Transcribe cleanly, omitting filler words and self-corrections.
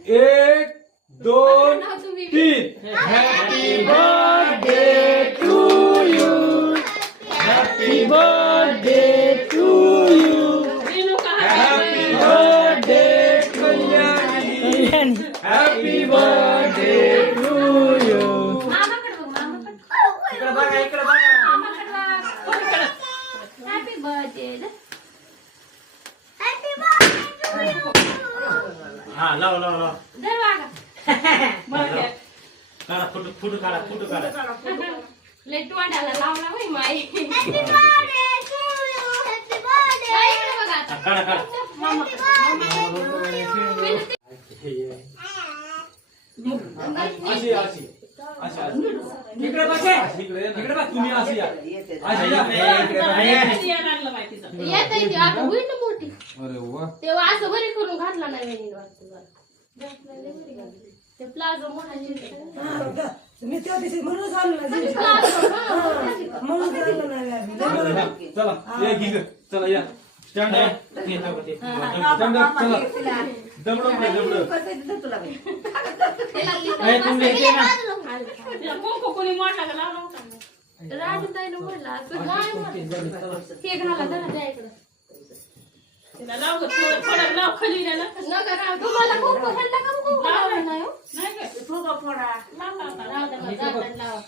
1 2 3 happy birthday to you happy birthday to you happy birthday Kalyani happy birthday to you इकडे बघा इकडे बघा happy birthday हा लाव लाव लाव दर वागा काढा फोटो काढा लय तोंडाला लावला बाई माई happy birthday to you happy birthday इकडे बघा आता काढा मामा अशी अशी अशी इकडे बघा इकडे बघ तुम्ही अशी या अशी या येत आहे आता होईल ना मोठी अरे वा तेव्हा असं बरी करून घातला नाही वेणीने वाटतं ते प्लाझो मोठा मी त्या दिवशी म्हणून आलो नाही म्हणून आलो नाही चला या घे चला या स्टँड स्टँड चला दमडं राजूताईनं म्हणला असं काय हे घाला जरा त्या इकडं नका राव तुम्हाला खूप म्हणला का खूप नाही हो थोडा लावा